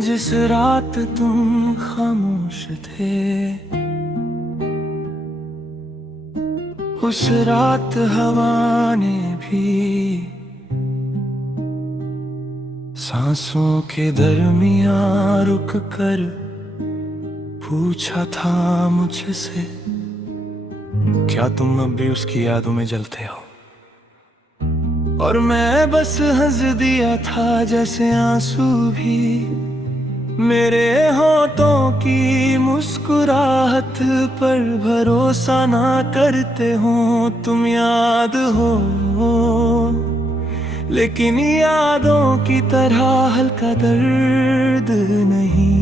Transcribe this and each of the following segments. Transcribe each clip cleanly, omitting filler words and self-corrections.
जिस रात तुम खामोश थे, उस रात हवा ने भी सांसों के दरमियां रुक कर पूछा था मुझसे, क्या तुम अब भी उसकी यादों में जलते हो? और मैं बस हंस दिया था जैसे आंसू भी मेरे होठों की मुस्कुराहट पर भरोसा ना करते हो। तुम याद हो लेकिन यादों की तरह हल्का दर्द नहीं।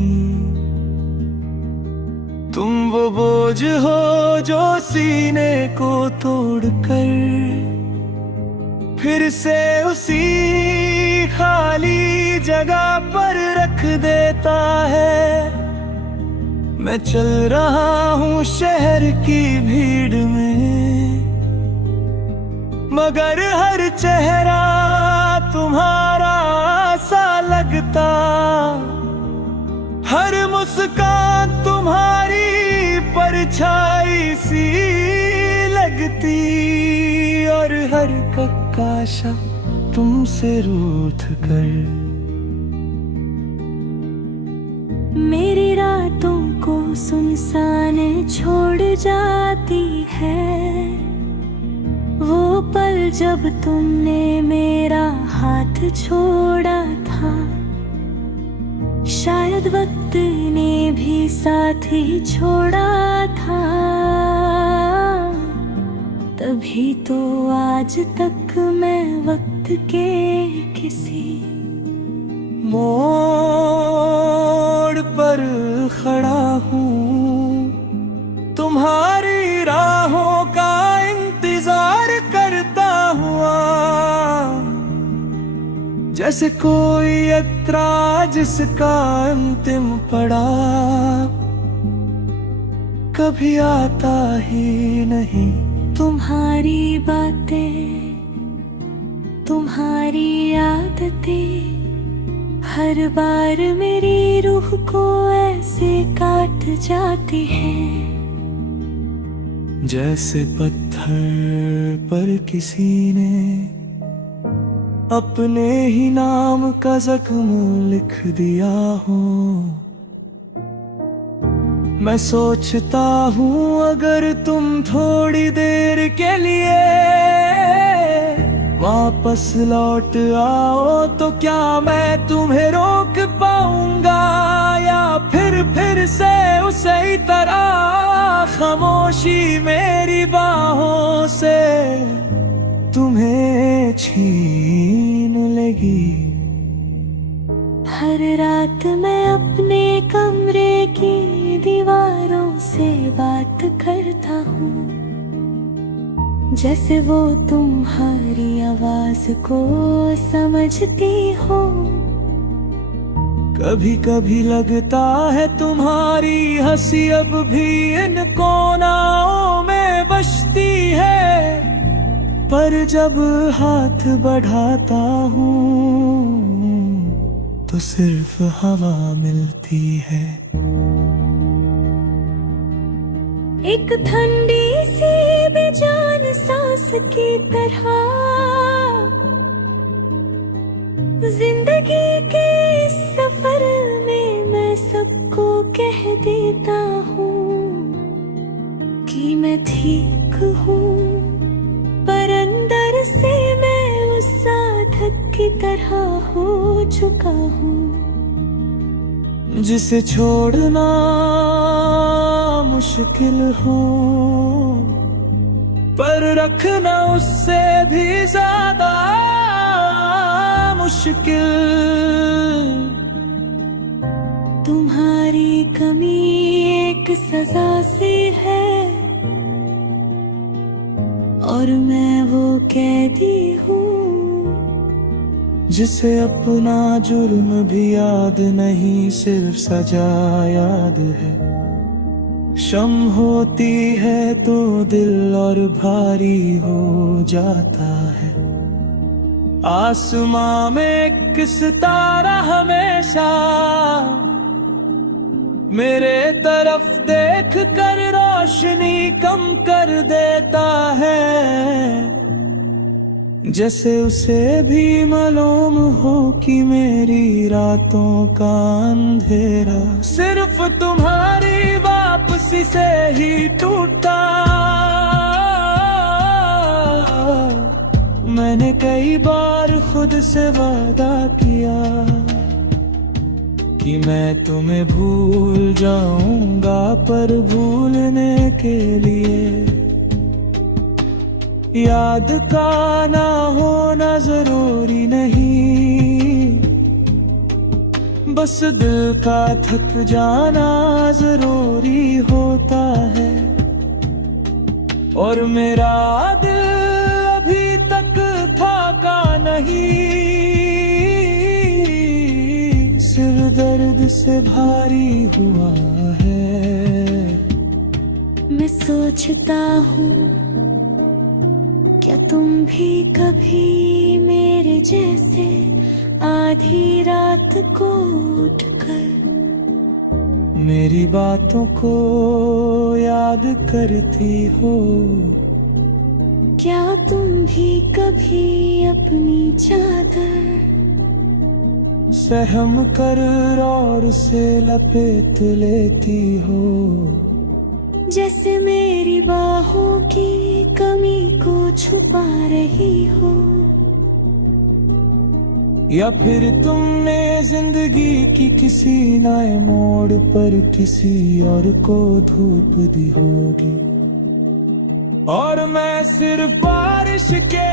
तुम वो बोझ हो जो सीने को तोड़कर फिर से उसी खाली जगह पर रख देता है। मैं चल रहा हूँ शहर की भीड़ में, मगर हर चेहरा तुम्हारा सा लगता, हर मुस्कान तुम्हारी परछाई सी लगती, और हर काशा तुमसे रूठ कर मेरी रातों को सुनसान छोड़ जाती है। वो पल जब तुमने मेरा हाथ छोड़ा था, शायद वक्त ने भी साथ ही छोड़ा था। तभी तो आज तक मैं वक्त के किसी मोड़ पर खड़ा हूँ, तुम्हारी राहों का इंतजार करता हुआ, जैसे कोई यात्रा जिसका अंतिम पड़ाव कभी आता ही नहीं। तुम्हारी बातें, तुम्हारी आदतें हर बार मेरी रूह को ऐसे काट जाती हैं, जैसे पत्थर पर किसी ने अपने ही नाम का जख्म लिख दिया हो। मैं सोचता हूँ अगर तुम थोड़ी देर के लिए वापस लौट आओ तो क्या मैं तुम्हें रोक पाऊंगा, या फिर से उसी तरह खामोशी मेरी बाहों से तुम्हें छीन लेगी। हर रात मैं अपने कमरे की दीवारों से बात करता हूँ, जैसे वो तुम्हारी आवाज को समझती हो। कभी कभी लगता है तुम्हारी हंसी अब भी इन कोनाओं में बसती है, पर जब हाथ बढ़ाता हूँ तो सिर्फ हवा मिलती है। एक ठंडी सी बेजान सांस की तरह जिंदगी के इस सफर में मैं सबको कह देता हूँ कि मैं ठीक हूँ, पर अंदर से मैं उस साधक की तरह हो चुका हूँ, जिसे छोड़ना मुश्किल हो पर रखना उससे भी ज्यादा मुश्किल। तुम्हारी कमी एक सजा सी है और मैं वो कैदी हूँ जिसे अपना जुर्म भी याद नहीं, सिर्फ सजा याद है। शम होती है तो दिल और भारी हो जाता है। आसमां में एक सितारा हमेशा मेरे तरफ देख कर रोशनी कम कर देता है, जैसे उसे भी मालूम हो कि मेरी रातों का अंधेरा सिर्फ तुम्हारी वापसी से ही टूटा। मैंने कई बार खुद से वादा किया कि मैं तुम्हें भूल जाऊंगा, पर भूलने के लिए याद का ना होना जरूरी नहीं, बस दिल का थक जाना जरूरी होता है। और मेरा दिल अभी तक थका नहीं, सिर दर्द से भारी हुआ है। मैं सोचता हूँ क्या तुम भी कभी मेरे जैसे आधी रात को उठकर मेरी बातों को याद करती हो? क्या तुम भी कभी अपनी चादर सहम कर और से लपेट लेती हो? जैसे मेरी बाहों की कमी को छुपा रही हो? या फिर तुमने जिंदगी की किसी नए मोड़ पर किसी और को धूप दी होगी, और मैं सिर्फ बारिश के